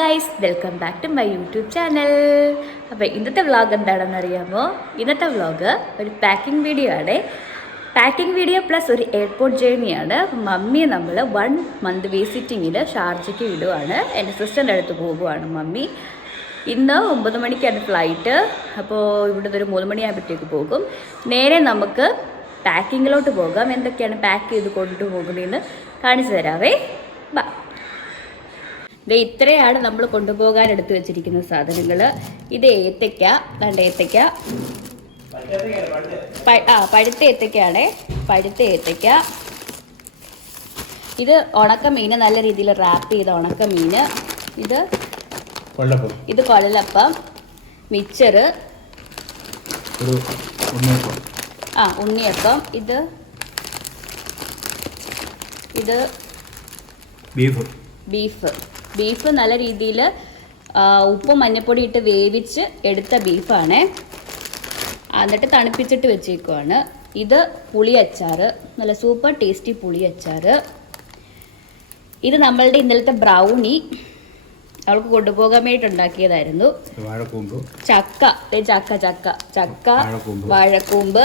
Guys, welcome back to my YouTube channel. അപ്പോൾ ഇന്നത്തെ vlog എന്താണെന്ന് അറിയാമോ? ഇന്നത്തെ വ്ളോഗ് ഒരു പാക്കിംഗ് വീഡിയോ ആണ്. പാക്കിംഗ് വീഡിയോ പ്ലസ് ഒരു എയർപോർട്ട് ജേർണിയാണ്. മമ്മിയെ നമ്മൾ 1 month വിസിറ്റിങ്ങിന് ഷാർജയ്ക്ക് വിടുവാണ്. എൻ്റെ സിസ്റ്ററിൻ്റെ അടുത്ത് പോകുവാണ് മമ്മി. ഇന്ന് 9 മണിക്കാണ് ഫ്ലൈറ്റ്. അപ്പോൾ ഇവിടുന്ന് ഒരു 3 മണിയാകുമ്പോഴത്തേക്ക് പോകും. നേരെ നമുക്ക് പാക്കിങ്ങിലോട്ട് പോകാം. എന്തൊക്കെയാണ് പാക്ക് ചെയ്ത് കൊണ്ടുപോകുന്നതെന്ന് കാണിച്ചു തരാവേ. ബാ. ഇത്രയാണ് നമ്മൾ കൊണ്ടുപോകാൻ എടുത്തു വെച്ചിരിക്കുന്ന സാധനങ്ങൾ. ഇത് ഏത്തയ്ക്ക, ഏത്തയ്ക്ക പഴുത്ത ഏത്തയ്ക്കാണ്. പഴുത്ത ഏത്തയ്ക്ക. ഇത് ഉണക്കമീൻ, നല്ല രീതിയിൽ റാപ്പ് ചെയ്ത ഉണക്കമീൻ. ഇത് കൊഴലപ്പം, മിച്ചർ, ഉണ്ണിയപ്പം. ഇത് ബീഫ് നല്ല രീതിയിൽ ഉപ്പും മഞ്ഞപ്പൊടി ഇട്ട് വേവിച്ച് എടുത്ത ബീഫാണ്. എന്നിട്ട് തണുപ്പിച്ചിട്ട് വെച്ചേക്കുവാണ്. ഇത് പുളിയച്ചാർ, നല്ല സൂപ്പർ ടേസ്റ്റി പുളിയച്ചാർ. ഇത് നമ്മളുടെ ഇന്നലത്തെ ബ്രൗണി, അവൾക്ക് കൊണ്ടുപോകാൻ വേണ്ടിയിട്ട് ഉണ്ടാക്കിയതായിരുന്നു. ചക്ക, വാഴക്കൂമ്പ്,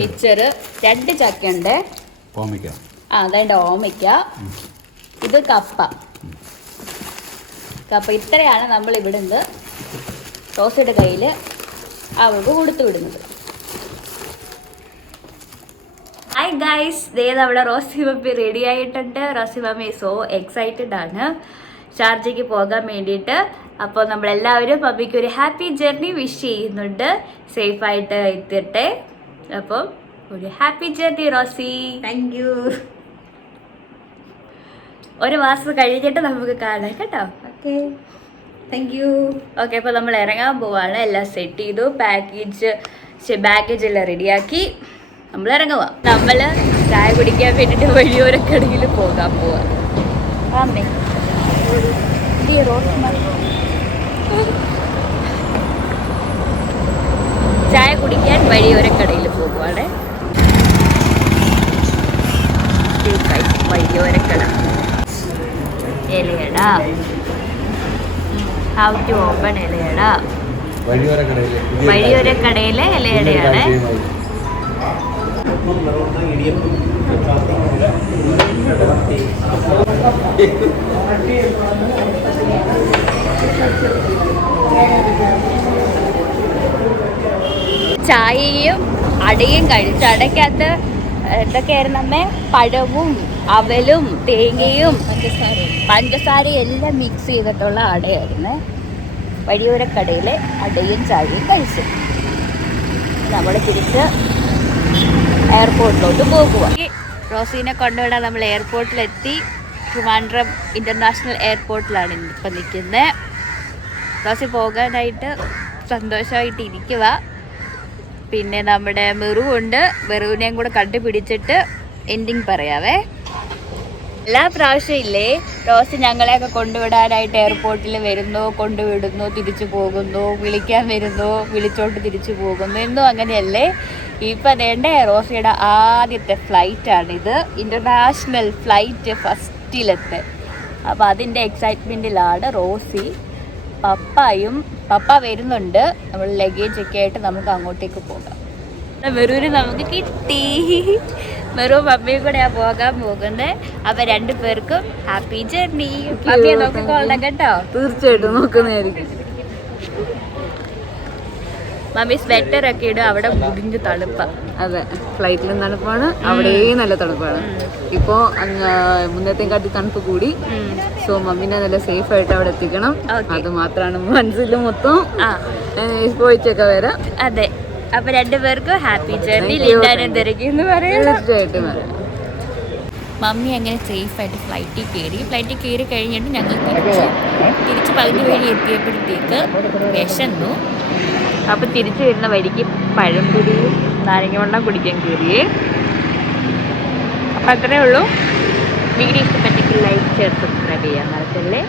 മിച്ചർ, 2 ചക്കയുണ്ട്. അതായത് ഓമയ്ക്ക. ഇത് കപ്പ. ഇത്രയാണ് നമ്മൾ ഇവിടുന്ന് റോസിയുടെ കയ്യിൽ അവൾക്ക് കൊടുത്തു വിടുന്നത്. ഹായ് ഗൈസ്, അവിടെ റോസി മമ്മി റെഡി ആയിട്ടുണ്ട്. റോസി മമ്മി സോ എക്സൈറ്റഡ് ആണ് ഷാർജയ്ക്ക് പോകാൻ വേണ്ടിയിട്ട്. അപ്പോൾ നമ്മളെല്ലാവരും മമ്മിക്ക് ഒരു ഹാപ്പി ജേർണി വിഷ് ചെയ്യുന്നുണ്ട്. സേഫായിട്ട് എത്തിട്ടെ. അപ്പോൾ ഒരു happy journey Rosy. Thank you. 1 മാസം കഴിഞ്ഞിട്ട് നമുക്ക് കാണാം കേട്ടോ. Okay, thank you. ഓക്കെ, അപ്പോൾ നമ്മൾ ഇറങ്ങാൻ പോവാണ്. എല്ലാം സെറ്റ് ചെയ്തു, ബാഗേജ് എല്ലാം റെഡിയാക്കി നമ്മൾ ഇറങ്ങുക. നമ്മൾ ചായ കുടിക്കാൻ വേണ്ടിയിട്ട് വഴിയോരക്കടയിൽ പോകാൻ പോവാ. ചായ കുടിക്കാൻ വഴിയോരക്കടയിൽ പോകുവാണ്. വഴിയോരക്കട ഇലയട. How to open ilayada. വഴിയോരക്കടയിലെ ഇലയടയാണ്. ചായയും അടയും കഴിച്ചു. അടയ്ക്കകത്ത് എന്തൊക്കെയായിരുന്നു അമ്മേ? പഴവും അവലും തേങ്ങയും പഞ്ചസാരയും എല്ലാം മിക്സ് ചെയ്തിട്ടുള്ള അടയായിരുന്നു. വഴിയോരക്കടയിലെ അടയും ചായയും കഴിച്ചു. നമ്മൾ തിരിച്ച് എയർപോർട്ടിലോട്ട് പോകുക. റോസീനെ കൊണ്ടുവിടാൻ നമ്മൾ എയർപോർട്ടിലെത്തി. ട്രിവാൻഡ്രം ഇൻ്റർനാഷണൽ എയർപോർട്ടിലാണ് ഇപ്പം നിൽക്കുന്നത്. റോസി പോകാനായിട്ട് സന്തോഷമായിട്ട് ഇരിക്കുക. പിന്നെ നമ്മുടെ മെറുവുണ്ട്. മെറുവിനെയും കൂടെ കണ്ടുപിടിച്ചിട്ട് എൻഡിങ് പറയാവേ. എല്ലാ പ്രാവശ്യം ഇല്ലേ റോസ് ഞങ്ങളെയൊക്കെ കൊണ്ടുവിടാനായിട്ട് എയർപോർട്ടിൽ വരുന്നു, കൊണ്ടുവിടുന്നു, തിരിച്ചു പോകുന്നു, വിളിക്കാൻ വരുന്നു, വിളിച്ചോണ്ട് തിരിച്ചു പോകുന്നു. എന്നും അങ്ങനെയല്ലേ. ഇപ്പം വേണ്ട റോസിയുടെ ആദ്യത്തെ ഫ്ലൈറ്റാണിത്. International flight ഫസ്റ്റിലത്തെ. അപ്പോൾ അതിൻ്റെ എക്സൈറ്റ്മെൻറ്റിലാണ് റോസി. പപ്പ വരുന്നുണ്ട്. നമ്മൾ ലഗേജൊക്കെ ആയിട്ട് നമുക്ക് അങ്ങോട്ടേക്ക് പോകാം. മെറൂര് നമുക്ക് കിട്ടി. മെറു മമ്മിയും കൂടെയാണ് പോകാൻ പോകുന്നത്. അപ്പോൾ 2 പേർക്കും ഹാപ്പി ജേർണി. മമ്മിയെ നോക്കിക്കോളണം കേട്ടോ. തീർച്ചയായിട്ടും നോക്കുന്നതായിരിക്കും. മമ്മി സ്വെറ്റർ ഒക്കെ ഇടും. അവിടെ മുടിഞ്ഞ് തണുപ്പാണ്. അതെ, ഫ്ലൈറ്റിലും തണുപ്പാണ്, അവിടെയും നല്ല തണുപ്പാണ്. ഇപ്പോൾ മുന്നത്തെക്കാട്ടി തണുപ്പ് കൂടി. സോ മമ്മീനെ നല്ല സേഫ് ആയിട്ട് അവിടെ എത്തിക്കണം. അത് മാത്രമാണ് മനസ്സിൽ മൊത്തം. പോയിച്ചൊക്കെ വരാം. അതെ, അപ്പൊ 2 പേർക്കും ഹാപ്പി ജേർണി. ലിൻഡാനെന്തിരിക്കുന്നു പറയാം. തീർച്ചയായിട്ടും വരാം. മമ്മി അങ്ങനെ സേഫായിട്ട് ഫ്ലൈറ്റിൽ കയറി കഴിഞ്ഞിട്ട് ഞങ്ങൾ തിരിച്ച് പകുതി വഴി എത്തിയപ്പോഴത്തേക്ക് വിശന്നു. അപ്പോൾ തിരിച്ചു വരുന്ന വഴിക്ക് പഴംപൊരിയും നാരങ്ങ വെള്ളം കുടിക്കാൻ കയറിയേ. അപ്പം അത്രേ ഉള്ളൂ. വീഡിയോ ഇഷ്ടപ്പെട്ടെങ്കിൽ ലൈക്ക്, ഷെയർ, സബ്സ്ക്രൈബ് ചെയ്യാൻ മറക്കല്ലേ.